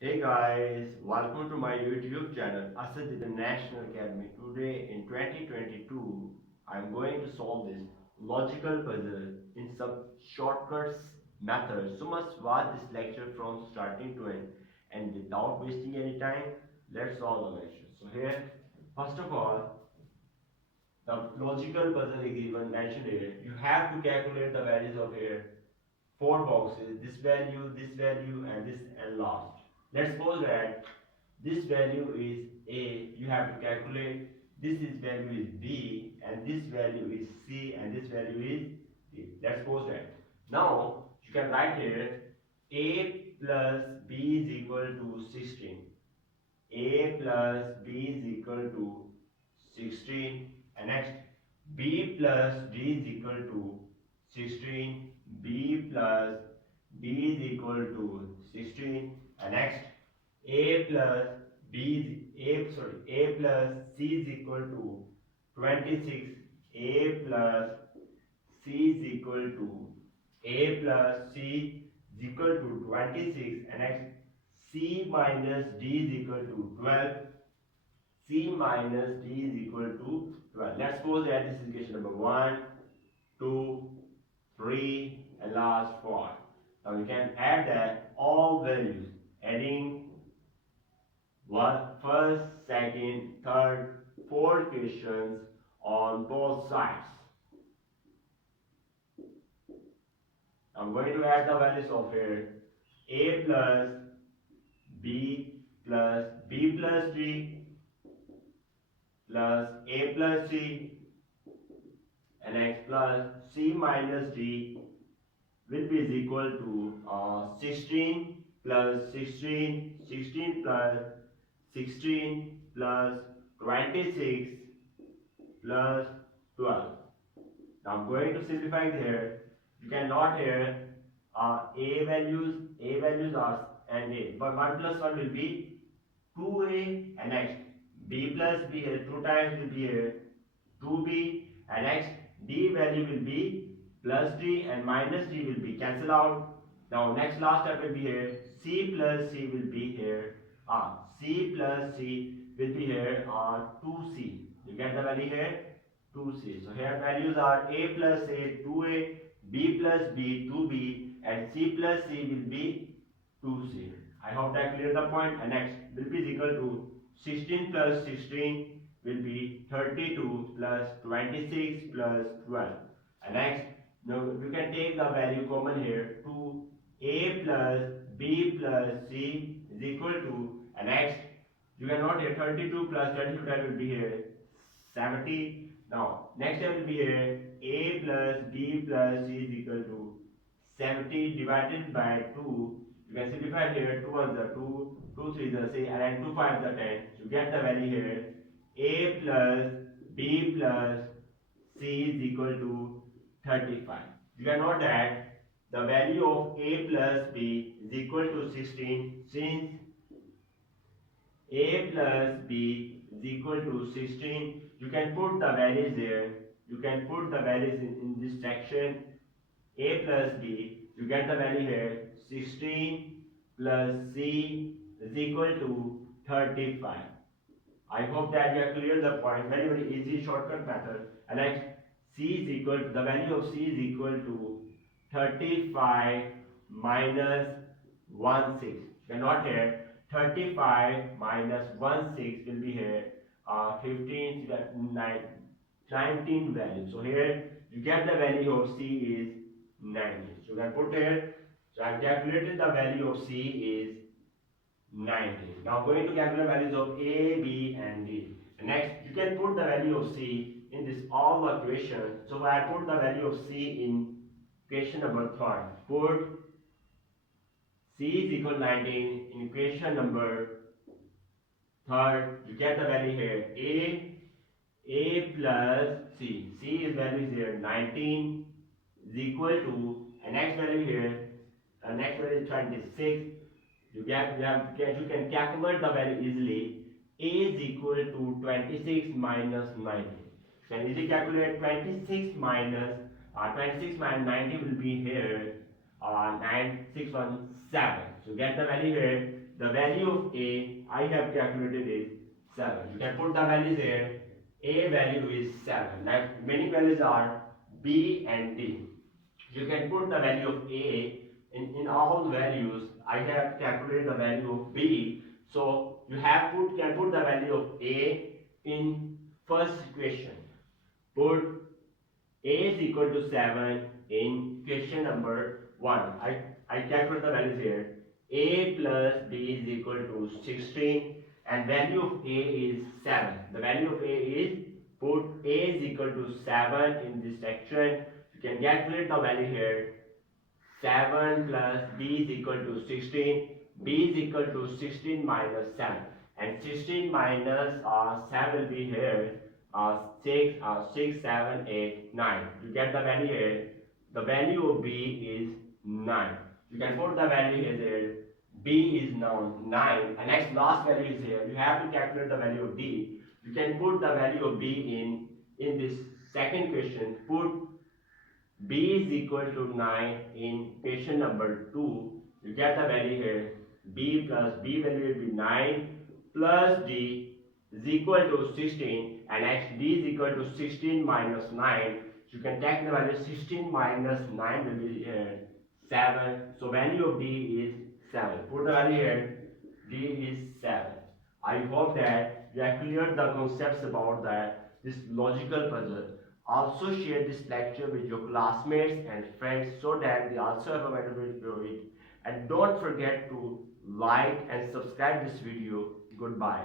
Hey guys, welcome to my YouTube channel Asad International Academy. Today in 2022, I'm going to solve this logical puzzle in some shortcuts method. So must watch this lecture from starting to end, and without wasting any time, let's solve the lecture. So here, first of all, the logical puzzle is given mentioned here. You have to calculate the values of here four boxes, this value, and this and last. Let's suppose that this value is A, you have to calculate, this is value is B, and this value is C, and this value is D. Let's suppose that. Now, you can write here A plus B is equal to 16. A plus B is equal to 16, and next B plus D is equal to 16, B plus D is equal to 16, and next A plus A plus C is equal to 26, A plus C is equal to A plus C is equal to 26, and next C minus D is equal to 12, C minus D is equal to 12. Let's suppose that this is equation number 1, 2, 3, and last 4. Now we can add that all values, adding first, second, third, fourth equations on both sides. I'm going to add the values of here A plus B plus B plus D plus A plus C and X plus C minus D will be is equal to 16 plus 16, 16 plus 16 plus 26 plus 12. Now I'm going to simplify here. You can note here A values are and A, but 1 plus 1 will be 2A, and next B plus B here 2 times will be here 2B, and next D value will be plus D and minus D will be cancel out. Now next last step will be here C plus C will be here C plus C will be here 2C. You get the value here 2C. So here values are A plus A 2A, B plus B 2B, and C plus C will be 2C. I hope that clear the point. And next will be equal to 16 plus 16 will be 32 plus 26 plus 12. And next, now you can take the value common here to A plus B plus C is equal to, and next you can note here 32 plus 22 that will be here 70. Now next step will be here A plus B plus C is equal to 70 divided by 2. You can simplify here 2 ones are 2, 2 3 is the 6, and 2 5 is the 10. You get the value here A plus B plus C is equal to 35. You can note that the value of A plus B is equal to 16, since A plus B is equal to 16. You can put the values there. You can put the values in this section. A plus B, you get the value here 16 plus C is equal to 35. I hope that you have cleared the point. Very easy shortcut method. And next, C is equal to, the value of C is equal to 35 minus 1 6. You cannot here 35 minus 1 6 will be here 15 so that 19 value. So here you get the value of C is 19. So you can put here. So I have calculated the value of C is 19. Now going to calculate values of A, B, and D. And next, you can put the value of C in this all the equation. So I put the value of C in equation number 3. Put C is equal to 19 in equation number 3. You get the value here A plus C. C is value is here 19 is equal to, and next value here, next value is 26. You can calculate the value easily. A is equal to 26 minus 90. You can easily calculate 26 minus 90 will be here 9617. So get the value here. the value of A I have calculated is 7. You can put the values here. A value is 7. Now many values are B and D. You can put the value of A in all values. I have calculated the value of B. So you can put the value of A in first equation. Put A is equal to 7 in question number 1. I calculate the values here. A plus B is equal to 16 and value of A is 7. The value of A is, put A is equal to 7 in this section. You can calculate the value here. 7 plus B is equal to 16. B is equal to 16 minus 7. And 16 minus 7 will be here. 6, 7, 8, 9. You get the value here. The value of B is 9. You can put the value here. B is now 9. And next last value is here. You have to calculate the value of D. You can put the value of B in this second question. Put B is equal to 9 in question number 2. You get the value here. B plus B value will be 9 plus D is equal to 16, and next D is equal to 16 minus 9. You can take the value 16 minus 9 will be 7. So value of D is 7. Put the value here. D is 7. I hope that you have cleared the concepts about this logical puzzle. Also share this lecture with your classmates and friends so that they also have a better to it. And don't forget to like and subscribe this video. Goodbye.